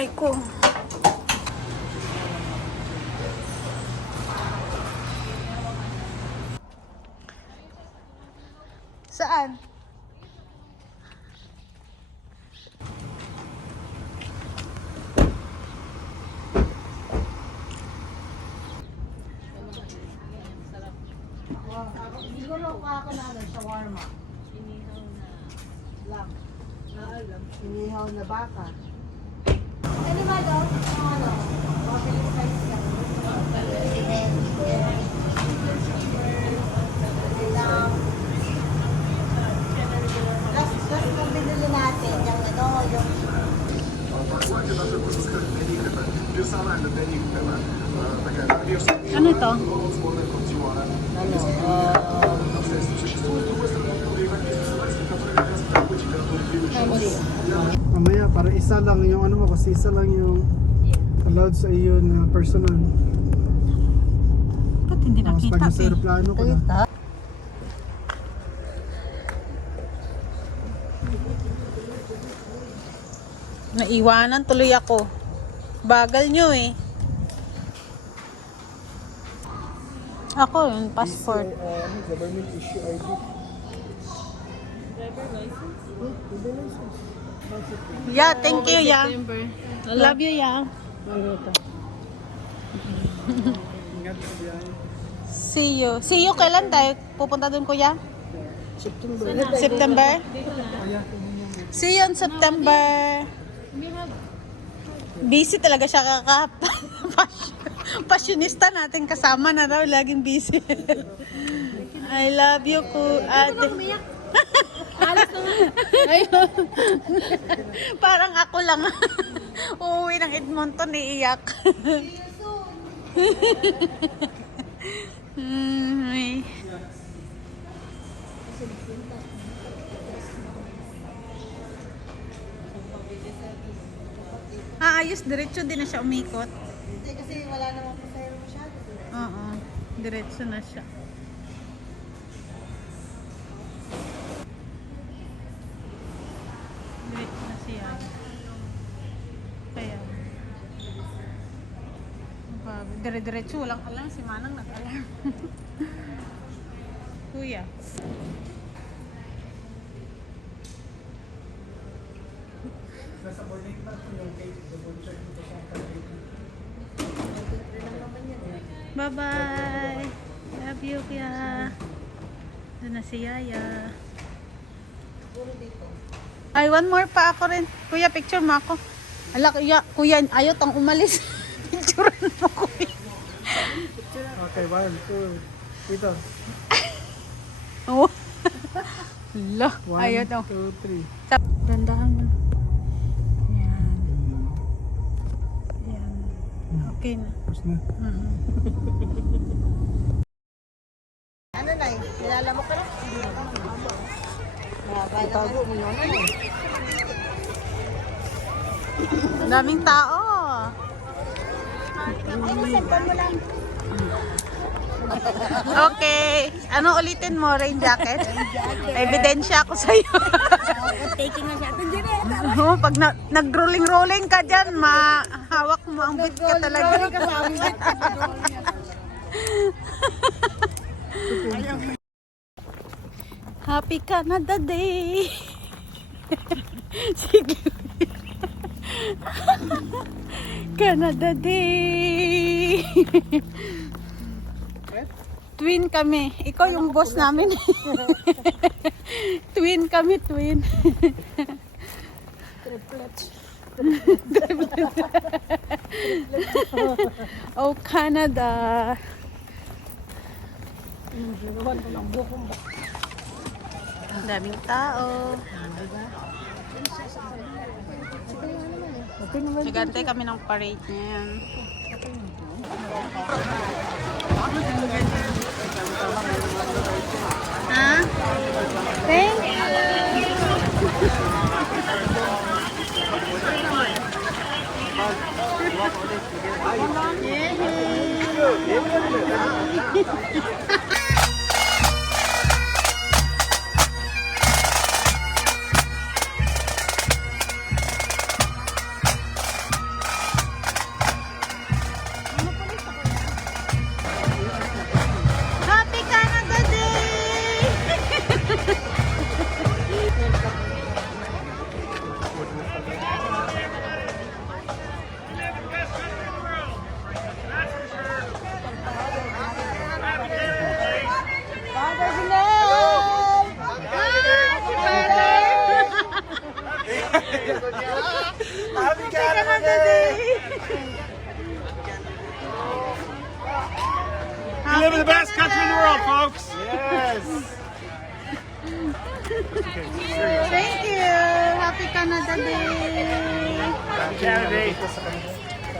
Ay ko. Saan? Siguro ako na shawarma. Inihaw na lamb. Inihaw na baka. Ano ba daw? Ano? Bakit kayo siya? Last kung binili natin, yung ano, yung... Ano ito? Mamaya, para isa lang yung ano mo, kasi isa lang yung allowed sa iyo na personal. Ba't hindi Tapos pag nakita nasa aeroplano ka na. Naiwanan tuloy ako. Bagal nyo eh. Ako yung passport. Government issue ID. Yeah, thank you, yeah. Love you, yeah. See you. See you kailan tayo pupunta dun, kuya? September? See you in September. Busy talaga siya Passionista natin kasama na raw, laging busy. I love you, ate. Parang ako lang. Uuwi ng Edmonton, iiyak. Ayos, diretso din na siya umikot. Hindi kasi wala namang pasayro masyado. Oo, diretso na siya. Diretso na siya. Kaya. Dire-diretso, walang alam. Si Manang nag-alarm. Kuya. Nasa boarding pass yung case, double check ito sa Bye-bye. Love you, Kuya. Doon na si Yaya. Ay, one more pa ako rin. Kuya, picture mo ako. Ala, kuya, ayaw tang umalis. Picturean mo, kuya. Okay, 1, 2, ito. Oh. Ala, ayaw daw. 1, 2, 3. Dandahan mo. Yan. Yan. Okay na. Tapos na. Ano na eh? Nilalamok ka na? Itago mo yun. Daming tao. Okay. Ano ulitin mo? Rain jacket? Ebidensya ako sa'yo. Taking na siya. Oo, pag nag-rolling-rolling ka dyan, mahawak mo ang bit ka talaga. Happy Canada Day! Sige. Canada Day! Twin kami. Ikaw yung boss namin. Twin kami, twin. Oh, Canada. Ang daming tao. Nagantay kami ng parade ngayon. Ha? Thank you. Thank you. Happy Canada Day.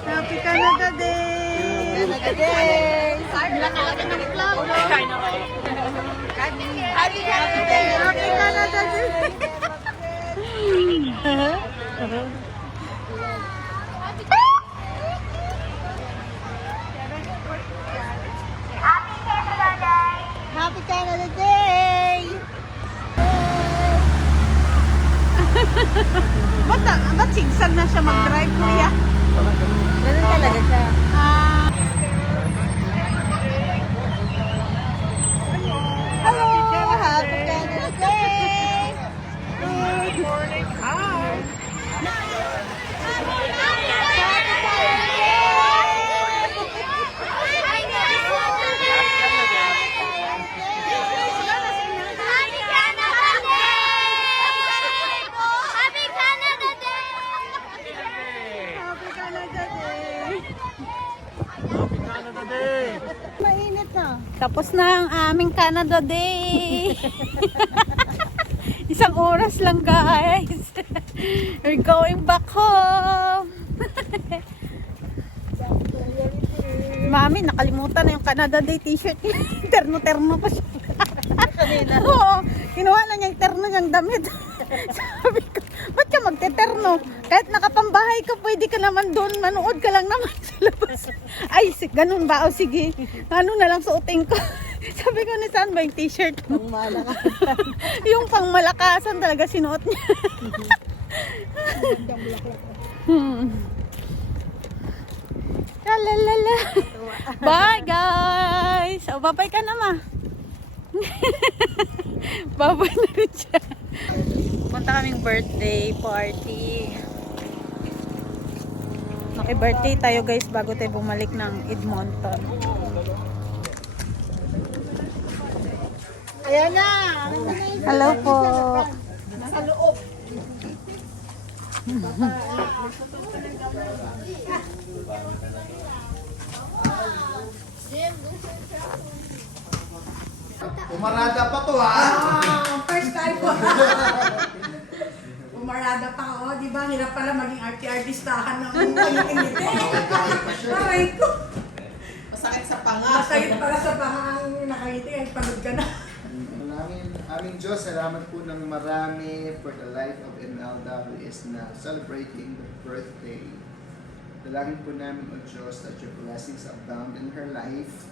Happy Canada Day. Canada Day! Laki-laki ng vlog. Happy Canada Day! Happy Canada Day. Happy Canada Day. Ba't sigsag na siya mag-drive, kuya? Ganun talaga siya. Hello, Happy Canada Day. Good morning. Hi. Happy Canada Day. Mainit na. Tapos na ang aming Canada Day. Isang oras lang, guys. We're going back home. Mami, nakalimutan na yung Canada Day t-shirt. Terno-terno pa siya. Oo, kinuha na niya yung terno niyang damit. Sabi ko, ba't ka magte-terno? Kahit nakapambahay ka, pwede ka naman doon. Manood ka lang naman sa labas. Ay, ganun ba? O sige, ano na lang suotin ko. Sabi ko, saan ba yung t-shirt mo? Ang malakasan. Yung pang malakasan talaga sinuot niya. Lalalala. Bye guys. O, babay ka na ma. Babay na rin siya. Punta kaming birthday party. Maki-birthday tayo guys bago tayo bumalik ng Edmonton. Ayan na! Hello po. Nasa loob. Pumarada pa to ha. First time ko. Pumarada pa ako, di ba? Hirap pala maging artistahan ng ngiti-ngiti. Aray ko. Masakit sa panga. Masakit para sa pahang nakangiti, ay pagod ka na. Aming Diyos, salamat po ng marami for the life of Imelda who is now celebrating the birthday. Dalangin po namin, O Diyos, that your blessings abound in her life.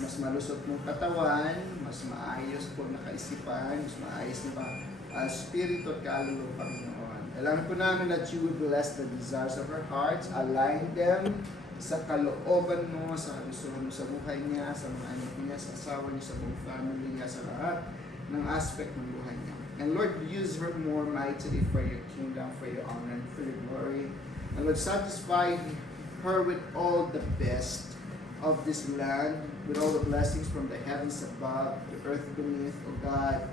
Mas malusot mong katawan, mas maayos po na kaisipan, mas maayos na spirito at kaluluwa, Panginoon. Dalangin po namin that you would bless the desires of her heart, align them sa kalooban mo, sa kagustuhan mo sa buhay niya, sa mga anak niya, sa asawa niya, sa buong family niya, sa lahat ng aspect ng buhay niya. And Lord, use her more mightily for your kingdom, for your honor, and for your glory. And Lord, satisfy her with all the best of this land, with all the blessings from the heavens above, the earth beneath, O God.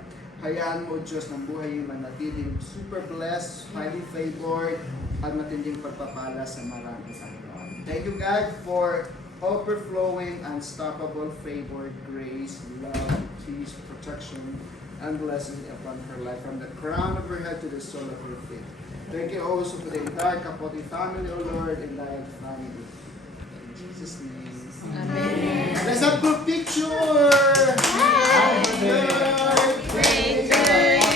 Hayaan mo, O Diyos, ng buhay yung manatiling super blessed, highly favored, at matinding pagpapala sa marami sa Panginoon. Thank you, God, for overflowing, unstoppable favor, grace, love, peace, protection, and blessing upon her life, from the crown of her head to the sole of her feet. Thank you also for the entire Capote family, O Lord, and thy family. In Jesus' name. Amen. Let's have a group picture! Happy birthday to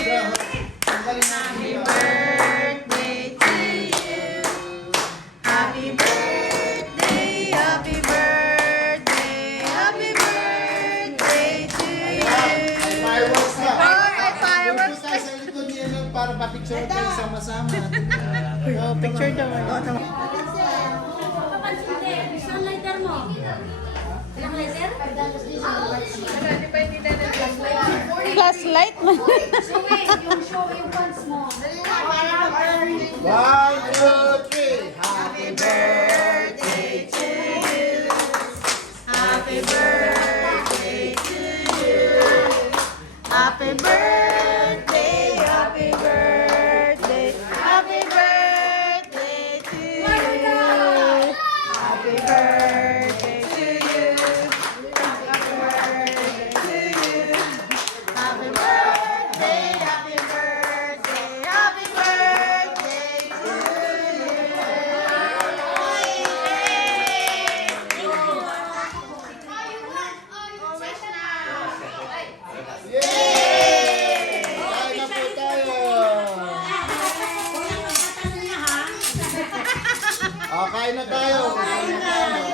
you! Happy Birthday to you. Happy birthday, happy birthday, happy birthday to you. Fireworks na! Fireworks. Tayo sa likod niya nun para pa-picture kayo sama-sama. Oh, picture daw. Isang lighter mo. Ilang lighter? Flashlight mo. So wait, yung pants mo. 1, 2, 3! Happy birthday to you! Happy birthday to you. Happy birthday, happy birthday, happy birthday to you. Happy birthday to you. Happy birthday to you. Happy birthday. birthday, happy birthday, happy birthday to Yay! Kain na po tayo! Kain na tayo! Kain na tayo!